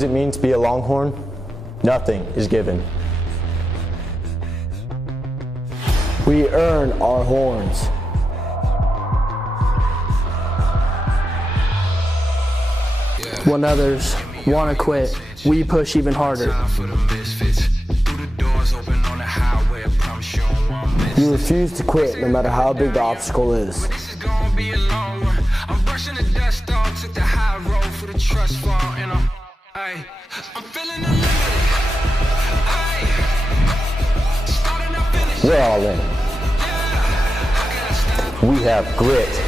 does it mean to be a Longhorn? Nothing is given. We earn our horns. When others want to quit, we push even harder. You refuse to quit no matter how big the obstacle is. We're all in. We have grit.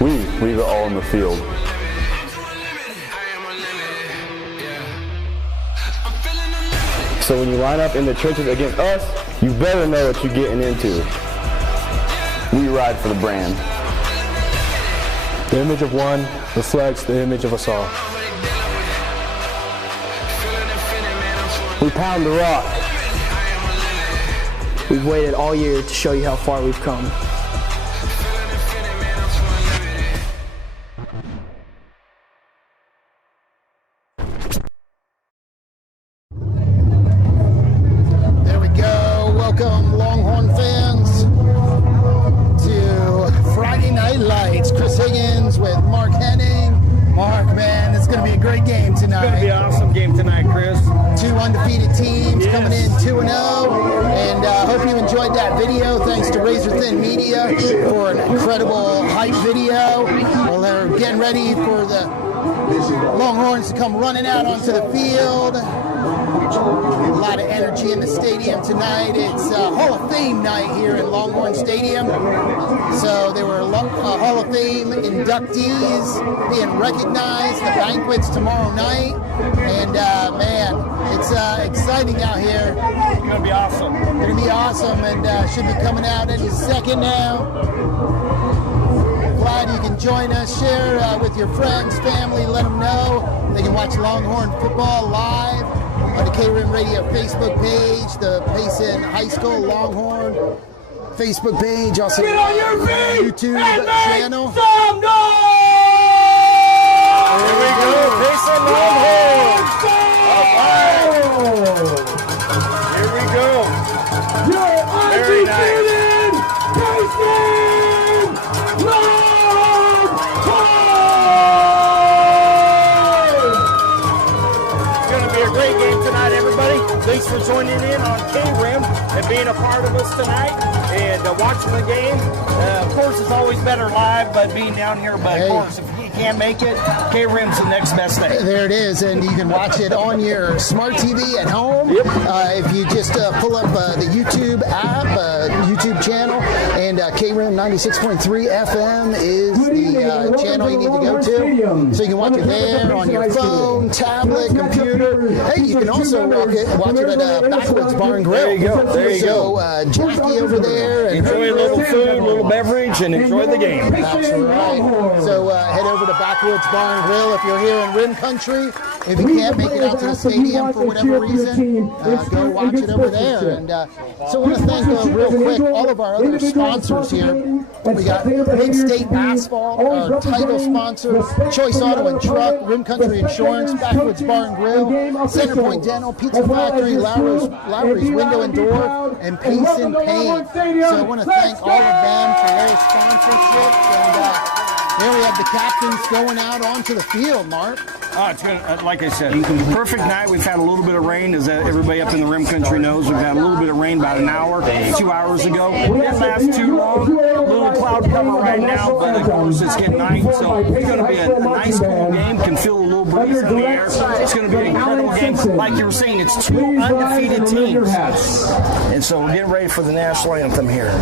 We leave it all in the field. So when you line up in the trenches against us, you better know what you're getting into. We ride for the brand. The image of one reflects the image of us all. We pound the rock. We've waited all year to show you how far we've come. There we go. Welcome, Longhorn fans, to Friday Night Lights. Chris Higgins with Mark Henning. Mark, man, it's going to be a great game tonight. It's going to be an awesome game tonight, Chris. Two undefeated teams coming in 2-0, and hope you enjoyed that video. Thanks to Razor Thin Media for an incredible hype video. Well, they're getting ready for the Longhorns to come running out onto the field. A lot of energy in the stadium tonight. It's Hall of Fame night here in Longhorn Stadium. So there were Hall of Fame inductees being recognized. The banquet's tomorrow night. And man, it's exciting out here. It's going to be awesome. Going to be awesome, and should be coming out any second now. Glad you can join us. Share with your friends, family. Let them know they can watch Longhorn football live on the KRIM Radio Facebook page, the Payson High School Longhorn Facebook page, also Get on your feet YouTube and channel. Make some noise! Here we go, Payson Longhorns! Here we go. You're undefeated! Payson Longhorns! It's going to be a great game tonight, everybody. Thanks for joining in on KRIM and being a part of us tonight and watching the game. Of course, it's always better live, but being down here, but of course, if you can't make it, KRIM's the next best thing. There it is, and you can watch it on your smart TV at home. Yep. If you just pull up the YouTube app, YouTube channel, and KRIM 96.3 FM is the channel you need to go to. So you can watch it there on your phone, tablet, computer. Hey, you can also watch it at Backwoods Bar and Grill. There you go. There you go. So Jackie over there. And enjoy a little food, a little beverage, and enjoy the game. That's right. So head over to Backwoods Bar and Grill if you're here in Rim Country. If you can't make it out to the stadium for whatever reason, go watch it over there. And so I want to thank real quick all of our other sponsors here. We got Mid-State Asphalt, our title sponsor, Choice Auto and Truck, Rim Country Insurance, Backwoods Bar and Grill, Centerpoint Dental, Pizza Factory, Lowry's Window and Door, and Payson Paint. So I want to thank all of them for their sponsorship. And there we have the captains going out onto the field, Mark. It's gonna, like I said, perfect night. We've had a little bit of rain, as everybody up in the Rim Country knows. We've had a little bit of rain about an hour, 2 hours ago. It didn't last too long. A little cloud cover right now, but of course it's getting night, so it's going to be a nice cool game. Can feel a little breeze in the air. It's going to be an incredible game. Like you were saying, it's two undefeated teams, and so we're getting ready for the national anthem here.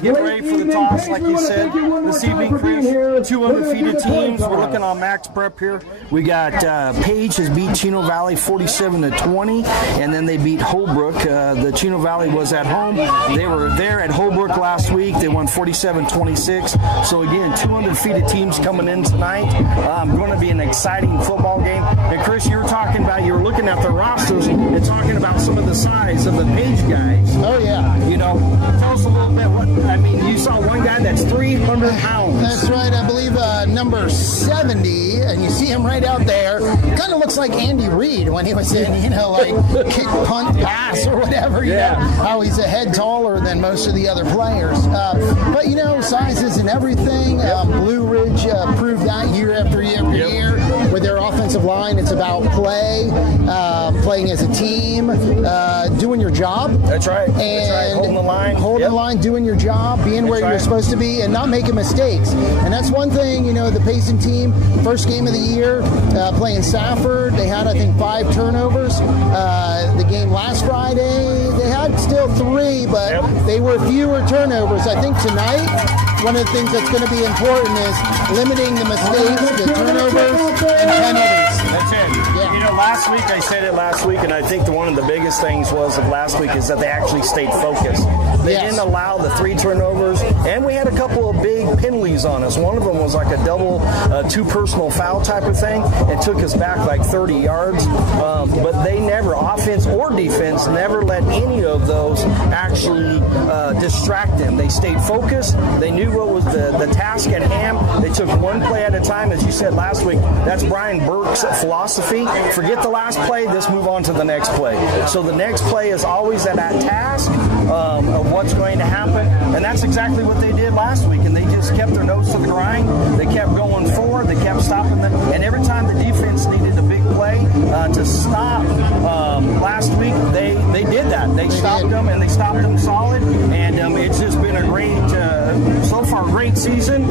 getting ready for the toss, like you said, this evening. Two undefeated teams. We're looking on Max Prep here. We got Page has beat Chino Valley 47-20, and then they beat Holbrook. The Chino Valley was at home. They were there at Holbrook last week. They won 47-26. So again, two undefeated teams coming in tonight. Going to be an exciting football game. And Chris, you were looking at the rosters and talking about some of the size of the Page guys. Oh yeah. You know, tell us a little bit. You saw one guy that's 300 pounds. That's right. I believe number 70, and you see him right out there. Kind of looks like Andy Reid when he was in, like kick, punt, pass, or whatever. You know, how he's a head taller than most of the other players. But size isn't everything. Blue Ridge proved that year after year after year. With their offensive line, it's about playing as a team, doing your job. That's right. And holding the line. Holding the line, doing your job, being where you're supposed to be, and not making mistakes. And that's one thing, the Payson team, first game of the year, playing Safford, they had, I think, 5 turnovers. The game last Friday, they had still 3, but they were fewer turnovers. I think tonight, one of the things that's going to be important is limiting the mistakes, the turnovers, and penalties. That's it. Yeah. Last week, I said it last week, and I think one of the biggest things of last week is that they actually stayed focused. They didn't allow the 3 turnovers, and we had a couple of big penalties on us. One of them was like a double, 2 personal foul type of thing, and took us back like 30 yards. But they never, offense or defense, never let any of those actually distract them. They stayed focused. They knew what was the task at hand. They took one play at a time, as you said last week. That's Brian Burke's philosophy. Forget the last play, let's move on to the next play. So the next play is always at that task of what's going to happen, and that's exactly what they did last week, and they just kept their nose to the grind. They kept going forward, they kept stopping them, and every time the defense needed a big play to stop last week, they did that. They stopped them, and they stopped them solid, and it's just been a great, so far, great season.